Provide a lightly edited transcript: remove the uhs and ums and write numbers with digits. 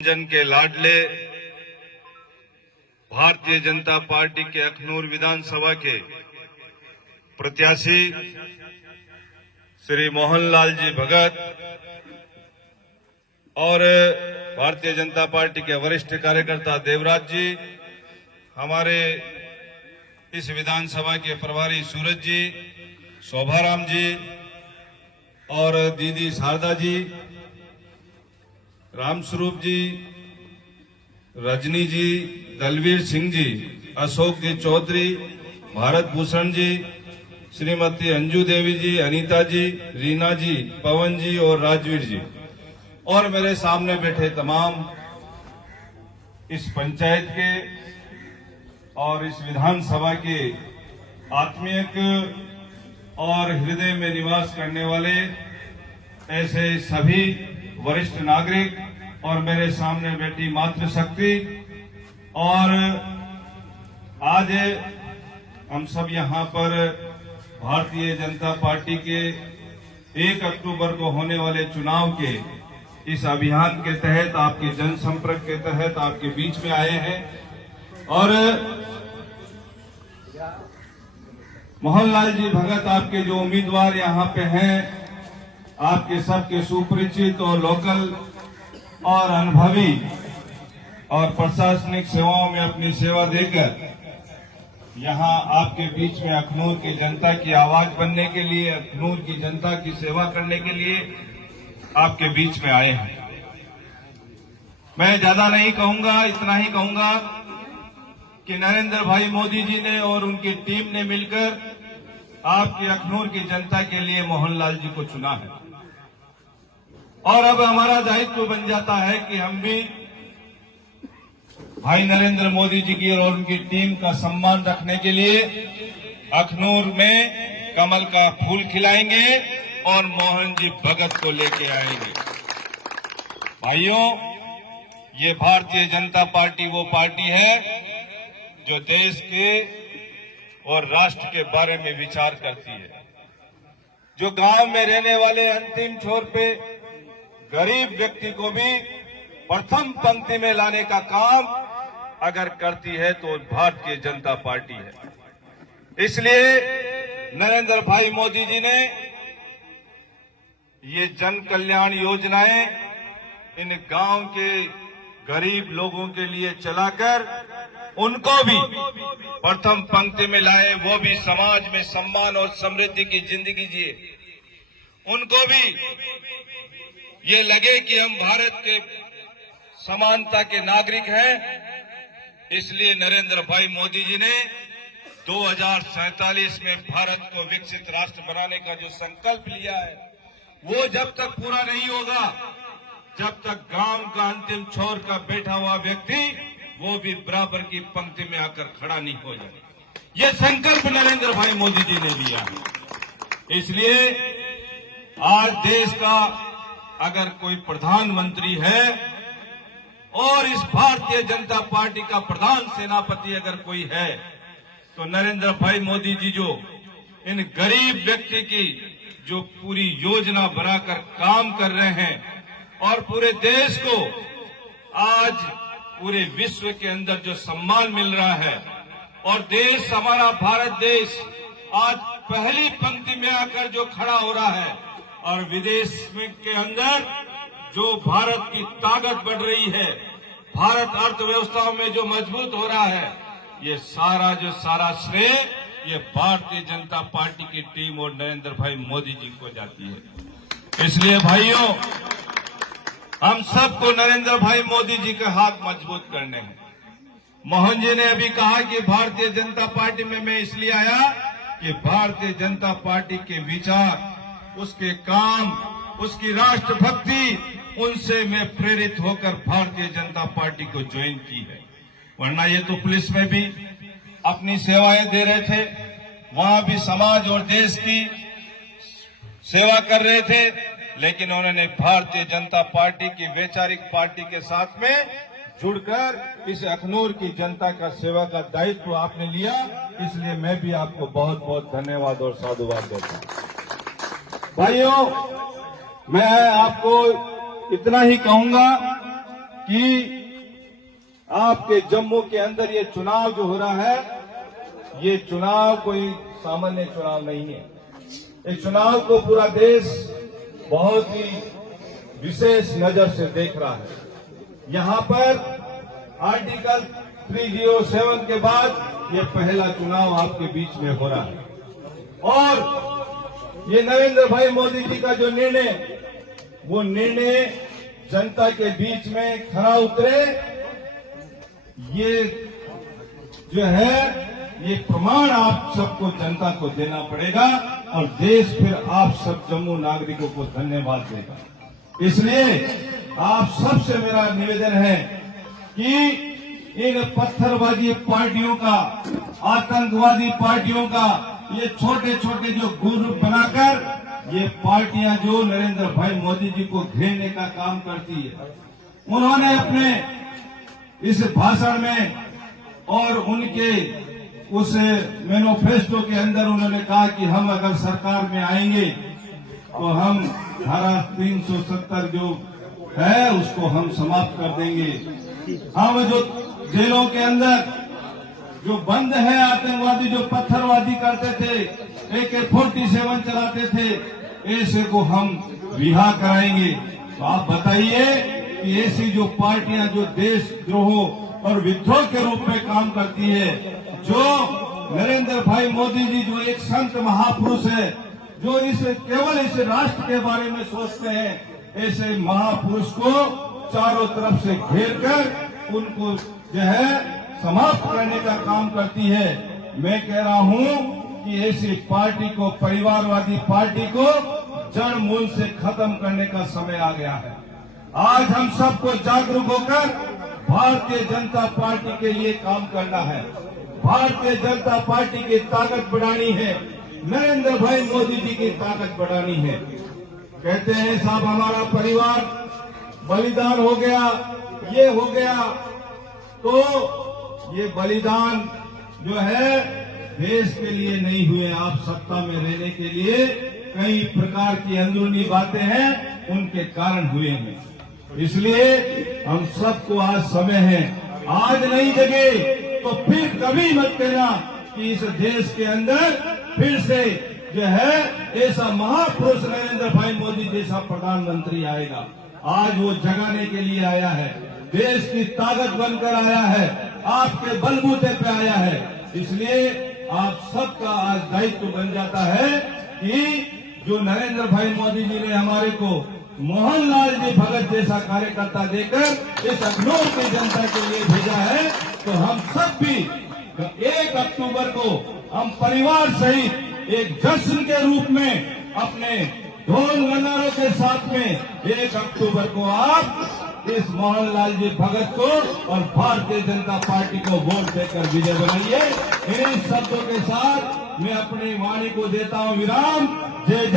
जन के लाडले भारतीय जनता पार्टी के अखनूर विधानसभा के प्रत्याशी श्री मोहनलाल जी भगत और भारतीय जनता पार्टी के वरिष्ठ कार्यकर्ता देवराज जी, हमारे इस विधानसभा के प्रभारी सूरज जी, शोभाराम जी और दीदी शारदा जी, रामस्वरूप जी, रजनी जी, दलवीर सिंह जी, अशोक जी चौधरी, भारत भूषण जी, श्रीमती अंजू देवी जी, अनीता जी, रीना जी, पवन जी और राजवीर जी और मेरे सामने बैठे तमाम इस पंचायत के और इस विधानसभा के आत्मीयक और हृदय में निवास करने वाले ऐसे सभी वरिष्ठ नागरिक और मेरे सामने बैठी मातृशक्ति, और आज हम सब यहाँ पर भारतीय जनता पार्टी के 1 अक्टूबर को होने वाले चुनाव के इस अभियान के तहत, आपके जनसंपर्क के तहत आपके बीच में आए हैं। और मोहनलाल जी भगत आपके जो उम्मीदवार यहाँ पे हैं, आपके सबके सुपरिचित और लोकल और अनुभवी और प्रशासनिक सेवाओं में अपनी सेवा देकर यहाँ आपके बीच में अखनूर की जनता की आवाज बनने के लिए, अखनूर की जनता की सेवा करने के लिए आपके बीच में आए हैं। मैं ज्यादा नहीं कहूंगा, इतना ही कहूंगा कि नरेंद्र भाई मोदी जी ने और उनकी टीम ने मिलकर आपके अखनूर की जनता के लिए मोहनलाल जी को चुना है और अब हमारा दायित्व बन जाता है कि हम भी भाई नरेंद्र मोदी जी की और उनकी टीम का सम्मान रखने के लिए अखनूर में कमल का फूल खिलाएंगे और मोहन जी भगत को लेके आएंगे। भाइयों, ये भारतीय जनता पार्टी वो पार्टी है जो देश के और राष्ट्र के बारे में विचार करती है, जो गांव में रहने वाले अंतिम छोर पे गरीब व्यक्ति को भी प्रथम पंक्ति में लाने का काम अगर करती है तो भारतीय जनता पार्टी है। इसलिए नरेंद्र भाई मोदी जी ने ये जन कल्याण योजनाएं इन गांव के गरीब लोगों के लिए चलाकर उनको भी प्रथम पंक्ति में लाए, वो भी समाज में सम्मान और समृद्धि की जिंदगी जिए, उनको भी ये लगे कि हम भारत के समानता के नागरिक हैं। इसलिए नरेंद्र भाई मोदी जी ने 2047 में भारत को विकसित राष्ट्र बनाने का जो संकल्प लिया है, वो जब तक पूरा नहीं होगा, जब तक गांव का अंतिम छोर का बैठा हुआ व्यक्ति वो भी बराबर की पंक्ति में आकर खड़ा नहीं हो जाए। ये संकल्प नरेंद्र भाई मोदी जी ने लिया है। इसलिए आज देश का अगर कोई प्रधानमंत्री है और इस भारतीय जनता पार्टी का प्रधान सेनापति अगर कोई है तो नरेंद्र भाई मोदी जी जो इन गरीब व्यक्ति की जो पूरी योजना बनाकर काम कर रहे हैं और पूरे देश को आज पूरे विश्व के अंदर जो सम्मान मिल रहा है और देश, हमारा भारत देश आज पहली पंक्ति में आकर जो खड़ा हो रहा है और विदेश में के अंदर जो भारत की ताकत बढ़ रही है, भारत अर्थव्यवस्था में जो मजबूत हो रहा है, ये सारा श्रेय ये भारतीय जनता पार्टी की टीम और नरेंद्र भाई मोदी जी को जाती है। इसलिए भाइयों, हम सबको नरेंद्र भाई मोदी जी के हाथ मजबूत करने हैं। मोहन जी ने अभी कहा कि भारतीय जनता पार्टी में मैं इसलिए आया कि भारतीय जनता पार्टी के विचार, उसके काम, उसकी राष्ट्रभक्ति, उनसे मैं प्रेरित होकर भारतीय जनता पार्टी को ज्वाइन की है। वरना ये तो पुलिस में भी अपनी सेवाएं दे रहे थे, वहां भी समाज और देश की सेवा कर रहे थे, लेकिन उन्होंने भारतीय जनता पार्टी की वैचारिक पार्टी के साथ में जुड़कर इस अखनूर की जनता का सेवा का दायित्व आपने लिया। इसलिए मैं भी आपको बहुत बहुत धन्यवाद और साधुवाद देता हूं। भाइयों, मैं आपको इतना ही कहूंगा कि आपके जम्मू के अंदर ये चुनाव जो हो रहा है, ये चुनाव कोई सामान्य चुनाव नहीं है। इस चुनाव को पूरा देश बहुत ही विशेष नजर से देख रहा है। यहां पर आर्टिकल 307 के बाद ये पहला चुनाव आपके बीच में हो रहा है और ये नरेंद्र भाई मोदी जी का जो निर्णय, वो निर्णय जनता के बीच में खरा उतरे, ये जो है ये प्रमाण आप सबको जनता को देना पड़ेगा और देश फिर आप सब जम्मू नागरिकों को धन्यवाद देगा। इसलिए आप सबसे मेरा निवेदन है कि इन पत्थरबाजी पार्टियों का, आतंकवादी पार्टियों का, ये छोटे छोटे जो ग्रुप बनाकर ये पार्टियां जो नरेंद्र भाई मोदी जी को घेरने का काम करती है, उन्होंने अपने इस भाषण में और उनके उस मैनिफेस्टो के अंदर उन्होंने कहा कि हम अगर सरकार में आएंगे तो हम धारा 370 जो है उसको हम समाप्त कर देंगे। हम जो जेलों के अंदर जो बंद है आतंकवादी, जो पत्थरबाजी करते थे, AK-47 चलाते थे, ऐसे को हम रिहा कराएंगे। तो आप बताइए कि ऐसी जो पार्टियां जो देशद्रोह और विद्रोह के रूप में काम करती है, जो नरेंद्र भाई मोदी जी जो एक संत महापुरुष है, जो केवल इस राष्ट्र के बारे में सोचते हैं, ऐसे महापुरुष को चारों तरफ से घेर कर उनको जो है समाप्त करने का काम करती है। मैं कह रहा हूं कि ऐसी पार्टी को, परिवारवादी पार्टी को जड़ मूल से खत्म करने का समय आ गया है। आज हम सबको जागरूक होकर भारतीय जनता पार्टी के लिए काम करना है। भारतीय जनता पार्टी की ताकत बढ़ानी है, नरेंद्र भाई मोदी जी की ताकत बढ़ानी है। कहते हैं साहब हमारा परिवार बलिदान हो गया, ये हो गया, तो ये बलिदान जो है देश के लिए नहीं हुए, आप सत्ता में रहने के लिए कई प्रकार की अंदरूनी बातें हैं, उनके कारण हुए हैं। इसलिए हम सबको आज समय है, आज नहीं जगे तो फिर कभी मत कहना कि इस देश के अंदर फिर से जो है ऐसा महापुरुष नरेंद्र भाई मोदी जैसा प्रधानमंत्री आएगा। आज वो जगाने के लिए आया है, देश की ताकत बनकर आया है, आपके बलबूते पे आया है। इसलिए आप सबका आज दायित्व बन जाता है कि जो नरेंद्र भाई मोदी जी ने हमारे को मोहनलाल जी भगत जैसा कार्यकर्ता देकर इस अखनूर की जनता के लिए भेजा है, तो हम सब भी 1 अक्टूबर को हम परिवार सहित एक जश्न के रूप में अपने ढोल नगारों के साथ में 1 अक्टूबर को आप इस मोहनलाल जी भगत को और भारतीय जनता पार्टी को वोट देकर विजय बनाइए। इन शब्दों के साथ मैं अपनी वाणी को देता हूं विराम। जय